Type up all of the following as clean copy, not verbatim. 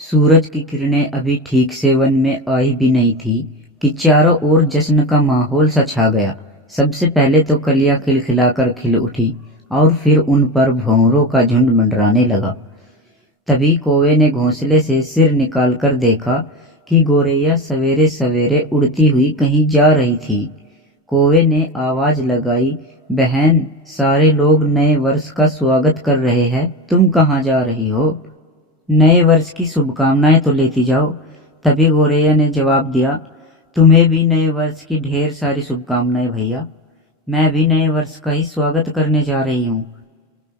सूरज की किरणें अभी ठीक से वन में आई भी नहीं थी कि चारों ओर जश्न का माहौल सा छा गया। सबसे पहले तो कलियां खिलखिलाकर खिल उठी और फिर उन पर भंवरों का झुंड मंडराने लगा। तभी कौवे ने घोंसले से सिर निकालकर देखा कि गोरैया सवेरे सवेरे उड़ती हुई कहीं जा रही थी। कौवे ने आवाज लगाई, बहन, सारे लोग नए वर्ष का स्वागत कर रहे हैं, तुम कहाँ जा रही हो? नए वर्ष की शुभकामनाएं तो लेती जाओ। तभी गोरैया ने जवाब दिया, तुम्हें भी नए वर्ष की ढेर सारी शुभकामनाएं भैया। मैं भी नए वर्ष का ही स्वागत करने जा रही हूँ।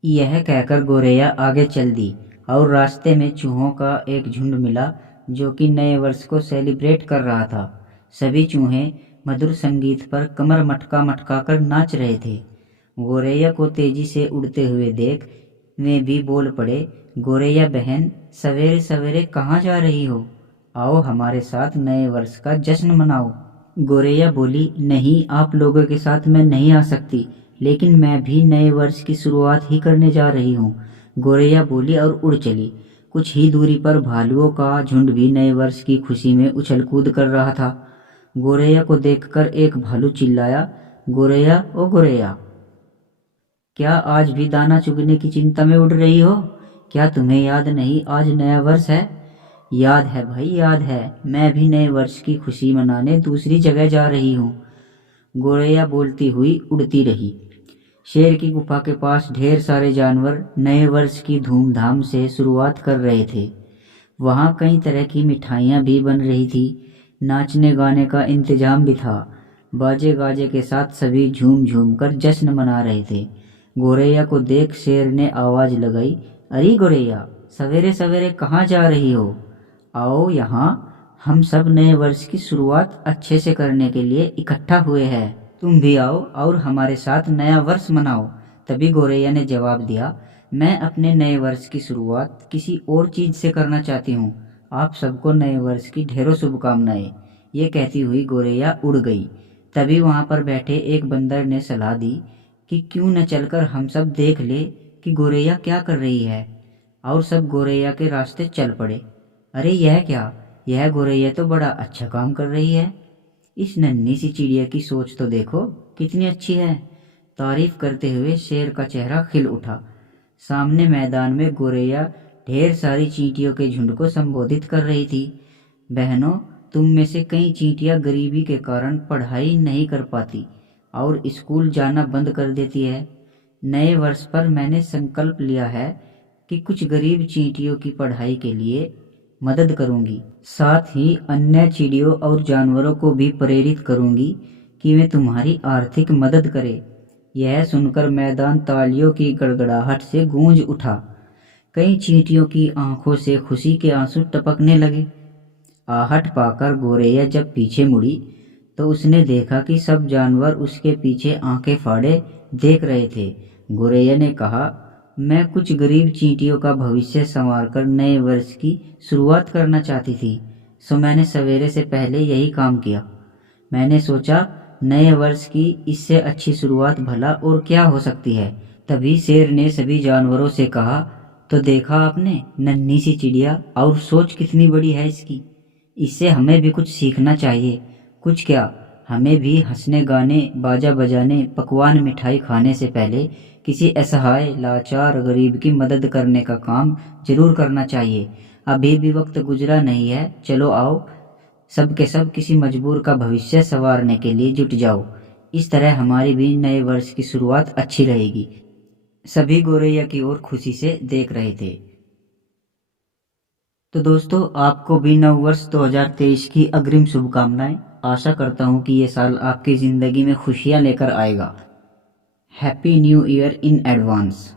यह कहकर गोरैया आगे चल दी और रास्ते में चूहों का एक झुंड मिला जो कि नए वर्ष को सेलिब्रेट कर रहा था। सभी चूहे मधुर संगीत पर कमर मटका मटका कर नाच रहे थे। गोरैया को तेजी से उड़ते हुए देख वे भी बोल पड़े, गोरैया बहन, सवेरे सवेरे कहाँ जा रही हो? आओ हमारे साथ नए वर्ष का जश्न मनाओ। गोरैया बोली, नहीं, आप लोगों के साथ मैं नहीं आ सकती, लेकिन मैं भी नए वर्ष की शुरुआत ही करने जा रही हूँ। गोरैया बोली और उड़ चली। कुछ ही दूरी पर भालुओं का झुंड भी नए वर्ष की खुशी में उछल कूद कर रहा था। गोरैया को देखकर एक भालू चिल्लाया, गोरैया ओ गोरैया, क्या आज भी दाना चुगने की चिंता में उड़ रही हो? क्या तुम्हें याद नहीं आज नया वर्ष है? याद है भाई, याद है, मैं भी नए वर्ष की खुशी मनाने दूसरी जगह जा रही हूँ। गोरैया बोलती हुई उड़ती रही। शेर की गुफा के पास ढेर सारे जानवर नए वर्ष की धूमधाम से शुरुआत कर रहे थे। वहाँ कई तरह की मिठाइयाँ भी बन रही थी। नाचने गाने का इंतजाम भी था। बाजे गाजे के साथ सभी झूम झूम कर जश्न मना रहे थे। गोरैया को देख शेर ने आवाज लगाई, अरे गोरैया, सवेरे सवेरे कहाँ जा रही हो? आओ यहाँ, हम सब नए वर्ष की शुरुआत अच्छे से करने के लिए इकट्ठा हुए हैं। तुम भी आओ और हमारे साथ नया वर्ष मनाओ। तभी गोरैया ने जवाब दिया, मैं अपने नए वर्ष की शुरुआत किसी और चीज से करना चाहती हूँ। आप सबको नए वर्ष की ढेरों शुभकामनाएं। ये कहती हुई गोरैया उड़ गई। तभी वहां पर बैठे एक बंदर ने सलाह दी कि क्यों न चलकर हम सब देख ले कि गोरैया क्या कर रही है। और सब गोरैया के रास्ते चल पड़े। अरे यह क्या, यह गोरैया तो बड़ा अच्छा काम कर रही है। इस नन्ही सी चिड़िया की सोच तो देखो, कितनी अच्छी है। तारीफ करते हुए शेर का चेहरा खिल उठा। सामने मैदान में गोरैया ढेर सारी चींटियों के झुंड को संबोधित कर रही थी। बहनों, तुम में से कई चींटियां गरीबी के कारण पढ़ाई नहीं कर पाती और स्कूल जाना बंद कर देती है। नए वर्ष पर मैंने संकल्प लिया है कि कुछ गरीब चींटियों की पढ़ाई के लिए मदद करूंगी। साथ ही अन्य चिड़ियों और जानवरों को भी प्रेरित करूंगी कि वे तुम्हारी आर्थिक मदद करें। यह सुनकर मैदान तालियों की गड़गड़ाहट से गूंज उठा। कई चींटियों की आंखों से खुशी के आंसू टपकने लगे। आहट पाकर गोरैया जब पीछे मुड़ी तो उसने देखा कि सब जानवर उसके पीछे आंखें फाड़े देख रहे थे। गोरैया ने कहा, मैं कुछ गरीब चींटियों का भविष्य संवारकर नए वर्ष की शुरुआत करना चाहती थी, सो मैंने सवेरे से पहले यही काम किया। मैंने सोचा नए वर्ष की इससे अच्छी शुरुआत भला और क्या हो सकती है। तभी शेर ने सभी जानवरों से कहा, तो देखा आपने, नन्ही सी चिड़िया, और सोच कितनी बड़ी है इसकी। इससे हमें भी कुछ सीखना चाहिए। कुछ क्या, हमें भी हंसने गाने बाजा बजाने पकवान मिठाई खाने से पहले किसी असहाय लाचार गरीब की मदद करने का काम जरूर करना चाहिए। अभी भी वक्त गुजरा नहीं है। चलो आओ, सब के सब किसी मजबूर का भविष्य संवारने के लिए जुट जाओ। इस तरह हमारी भी नए वर्ष की शुरुआत अच्छी रहेगी। सभी गोरैया की ओर खुशी से देख रहे थे। तो दोस्तों, आपको भी नव वर्ष 2023 की अग्रिम शुभकामनाएं। आशा करता हूं कि ये साल आपकी ज़िंदगी में खुशियां लेकर आएगा। Happy new year in advance.